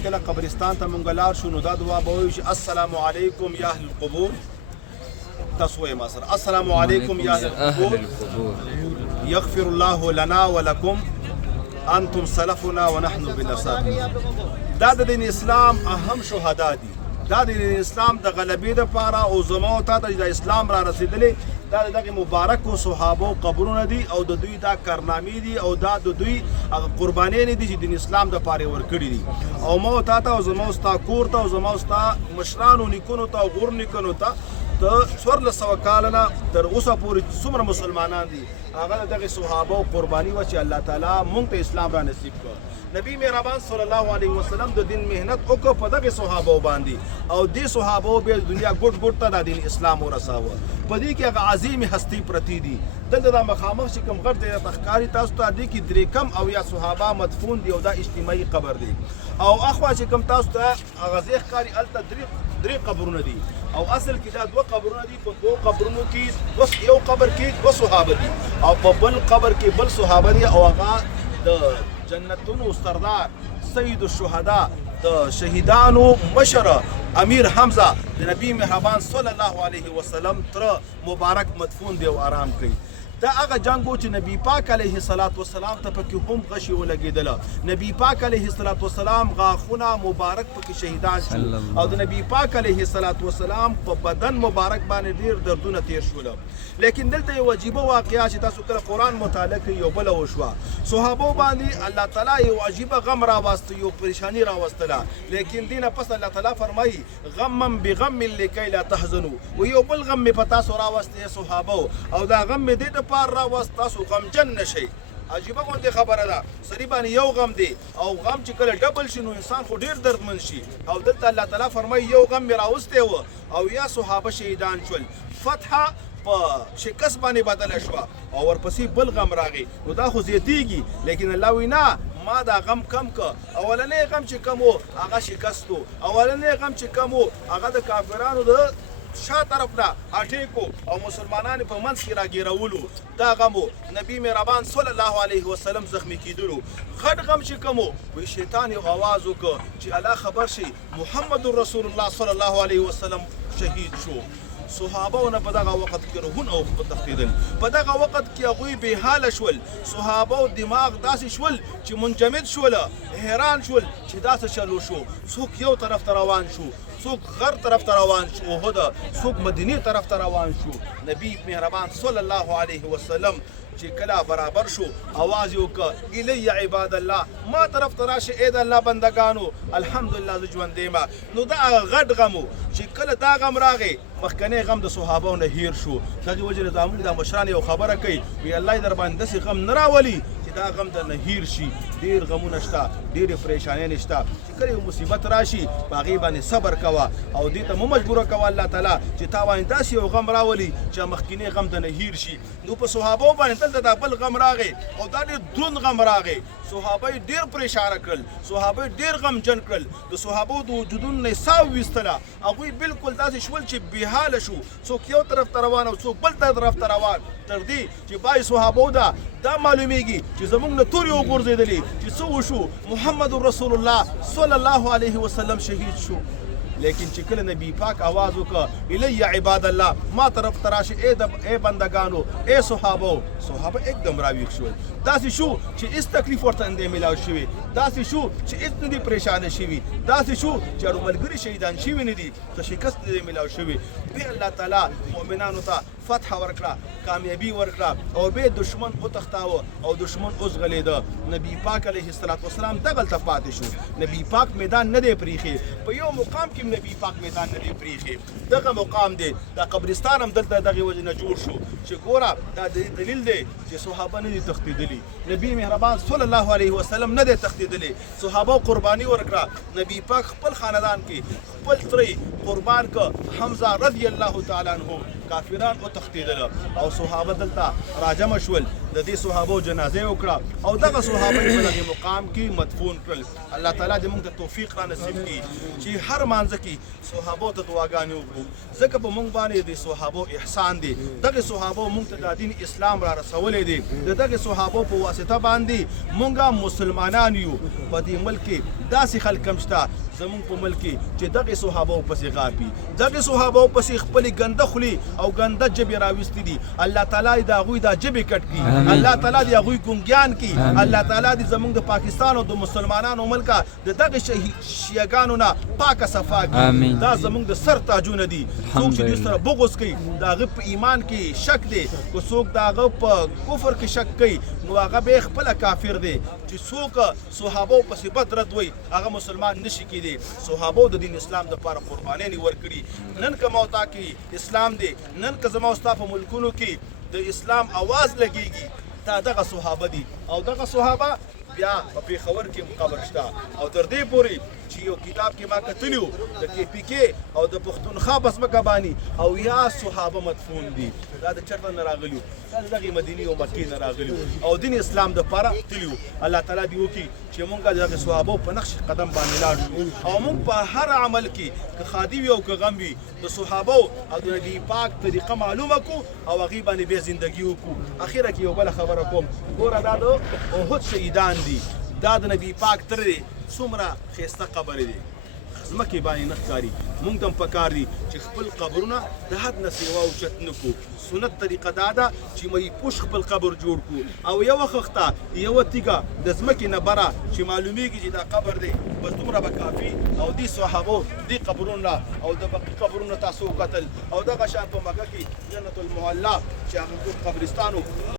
چې کله قبرستان ته مونږ لاړ شو نو دا دعا به وایو چې السلام علیکم یا اهل القبور. تاسو وایئ ما سره السلام علیکم یا اهل القبور یغفر الله لنا ولکم انتم سلفنا ونحن بالاساطیر. دا د دین اسلام اهم شهدا دي. دا د دین اسلام د غلبې دپاره او زما او تا ته د اسلام را رسېدلې دا د دغې مبارکو صحابو قبرونه دي او د دوی دا کارنامې دي او دا د دوی هغه قربانیانې دي چې دین اسلام دپاره یې ورکړي دي. او ما او تا ته او زما او ستا کور ته او زما او ستا مشرانو نیکونو ته او غور نیکونو ته د 1400 کاله نه تر اوسه پورې څومره مسلمانان دي هغه د دغې صحابو قرباني وه چې الله تعالی موږ ته اسلام را نصیب کړ. نبی مهربان صلی الله علیه وسلم د دین مهنت وکړ په دغې صحابو باندې او دې صحابو بیا دنیا ګوټ ګوټ ته دا دین اسلام ورساوه. په دې کې هغه عظیم هستی پرتی دي. دلته دا مخامخ چې کوم غټ دی راته ښکاري تاسو ته دې کې درې کم او یا صحابه مدفون دي او دا اجتماعي قبر دی. او اخوا چې کوم تاسو ته هغه ځای ښکاري هلته درې قبرونه دي او اصل کې دا دوه قبرونه دي. په دوه قبرونو کې یو قبر کې دوه صحابه دي او په بل قبر کې بل صحابه دي او هغه د جنتونو سردار سید الشهدا د شهیدانو مشر امیر حمزه د نبی مهربان صلی الله علیه وسلم تر مبارک مدفون دی او آرام کوي. دا هغه جنگ و چې نبی پاک علیه الصلاۃ والسلام ته پکې هم غشي ولګېدله. نبی پاک علیه الصلاۃ والسلام غاښونه مبارک پکې شهیدان شو او د نبی پاک علیه الصلاۃ والسلام په بدن مبارک باندې ډېر دردونه تیر شول. لیکن دلته یو عجیبه واقعه چې تاسو کله قرآن مطالعه کوئ یو بله وشوه. صحابو باندې الله تعالی یو عجیبه غم راوسته، یو پریشاني راوستله. لیکن دې نه پس الله تعالی فرمایي غما بغم لکی لا تحزنوا. و یو بل غم مې په تاسو راوستی صحابو او دا غم مې دې دپاره راوست تاسو غمجن نشئ. عجیبه غوندې خبره ده. سړي باندې یو غم دی او غم چې کله ډبل شي نو انسان خو ډېر دردمن شي. او دلته الله تعالی فرمایي یو غم مې راوستی و او یا صحابه شهیدان شول. فتحه په شکست باندې بدله شوه او ورپسې بل غم راغی نو دا خو زیاتیږي. لیکن الله وایي نه ما دا غم کم که. اولنی غم چې کم و هغه شکست و. اولنی غم چې کم و هغه د کافرانو د شا طرف نه اټیکو او مسلمانان په منځ کې راګیرولو. دا غم و نبی مهربان صلی الله علیه وسلم زخمی کیدلو. غټ غم چې کوم وی شیطان یو आवाज وکړ چې الله خبر شي محمد رسول الله صلی الله علیه وسلم شهید شو. صحابه نه په دغه وخت کې روحون او تختیدل. په دغه وخت کې هغوی بې حاله شول. صحابه دماغ داسې شول چې منجمد شول، حیران شول چې داسې چلو شو. څوک یو طرف ته روان شو، څوک غر طرف ته روان شو احد، څوک مدینې طرف ته روان شو. نبی مهربان صلی الله علیه وسلم چې کله برابر شو आवाज یې وکړ الی عباد الله، ما طرف ته راشه ای د الله بندگانو الحمدلله زه ژوندی یم. نو دا غټ غم و چې کله دا غم راغی مخکنی غم د صحابو نه هیر شو. دغې وجې نه زموږ دا مشران یو خبره کوي وی الله یې در باندې داسې غم نه راولي چې دا غم در نه هیر شي. ډېر غمونه شته، ډېرې پریشانیانې شته چې کله یو مصیبت راشي په هغې باندې صبر کوه او دې ته مه مجبوره کوه الله تعالی چې تا باندې داسې یو غم راولي چې مخکینی غم در نه هیر شي. نو په صحابو باندې دلته دا بل غم راغی او دا ډېر دروند غم راغی. صحابه یې ډېر پریشانه کړل، صحابه یې ډېر غمجن کړل. د صحابو د وجودونو نه ساه وویستله. هغوی بالکل داسې شول چې بېحاله شو. څوک یو طرف ته روان او څوک بل طرف ته روان. تر دې چې بعضې صحابو دا معلومیږي چې زموږ نه تورې وغورځېدلې چې څه وشو محمد رسول الله صلی الله علیه وسلم شهید شو. لیکن چې کله نبی پاک आवाज وکړه الی عباد الله، ما طرف ته راشه ای بندگانو ای صحابه एकदम راویښ شول. داسې شو چې هېڅ تکلیف ورته نه دی میلاو شوی، داسې شو چې هېڅ نه دي پریشانه شوي، داسې شو چې اړو ملګري شهیدان شوي نه دي، څه شکست نه دی میلاو شوی. بیا الله تعالی مؤمنانو ته فتح ورکړه، کامیابي ورکړه او بیا دشمن وتښتاوه او دشمن اوسغلېده. نبی پاک علیه السلام دغلته پاتې شو. نبی پاک میدان نه دی پریښی. په یو مقام کې نبی پاک میدان نه دی پریښی. دغه مقام دی دا قبرستان هم دلته دغې وجې نه جوړ شو چې ګوره دا دلیل دی چې صحابه نه دي تښتېدلي. نبی مهربان صلی الله علیه وسلم نه دی تښتېدلی. صحابه قرباني ورکړه. نبی پاک خپل خاندان کې خپل ترې قربان که حمزه رضی الله تعالی عنه کافران او تختیدل او صحابه دلته راجمع شول د دې صحابو جنازه وکړه او دغه صحابه په دغه مقام کې مدفون کړل. الله تعالی دې موږ ته توفیق را نصیب کړي چې هر مانځ کې صحابو ته دعاګانې وکړو ځکه په موږ باندې د صحابو احسان دی. دغه صحابو موږ ته د دین اسلام را رسولې دي. دغه صحابو په واسطه باندې موږ مسلمانان یو. په دې ملک کې داسې خلک هم شته زمونږ په ملک کې چې دغه صحابو پسې غاپي دغه صحابو پسې خپل ګنده خولي او ګنده جبې راوستي دي. الله تعالی د هغوی دا جبې کټ کړي. الله تعالی د هغوی ګونګیان کړي. الله تعالی د زمونږ د پاکستان او د مسلمانانو ملکه د دغه شیعګانو نه پاکه صفا کړي. دا زمونږ د سر تاجونه دي. څوک چې دوی سره بغض کوي د هغه په ایمان کې شک دی. که څوک د هغه په کفر کې شک کوي نو هغه به خپله کافر دی. چې څوک صحابو پسې بد رد وایي هغه مسلمان نشي کېدی. صحابو د دین اسلام دپاره قربانۍ ورکړي. نن که موتا کې اسلام دی نن که زما ستا په ملکونو کې د اسلام اواز لګېږي دا دغه صحابه دي. او دغه صحابه بیا په پېښور کې قبر شته او تر دې پورې چې یو کتاب کې ما کتلی و د KPK او د پښتونخوا په ځمکه باندې او یا صحابه مدفون دي. دا د چېرته نه راغلي وو دا د دغې مدینې او مکې نه راغلي وو او دین اسلام دپاره تللي وو. الله تعالی دې وکړي چې مونږ د دغې صحابو په نقش قدم باندې لاړ شو او مونږ په هر عمل کې که ښادي وي او که غم وي د صحابو او د نبي پاک طریقه معلومه کړو او هغې باندې بیا زندګي وکړو. اخره کې یو بله خبره کوم ګوره دا د احد شهیدان دي. دا د نبي پاک تره دی څومره ښایسته قبر دی ځمکې باندې نه ښکاري. مونږ ته هم پکار دي چې خپل قبرونه د حد نه سیوا اوچت نه کړو. سنت طریقه دا ده چې مې پوش خپل قبر جوړ کړو او یوه خښته یوه تیږه د ځمکې نه بره چې معلومیږي چې دا قبر دی بس دومره به کافي. او دې صحابو دې قبرونه او د بقي قبرونه تاسو وکتل او دغه شان په مکه کې جنت المعلا چې هغه قبرستان و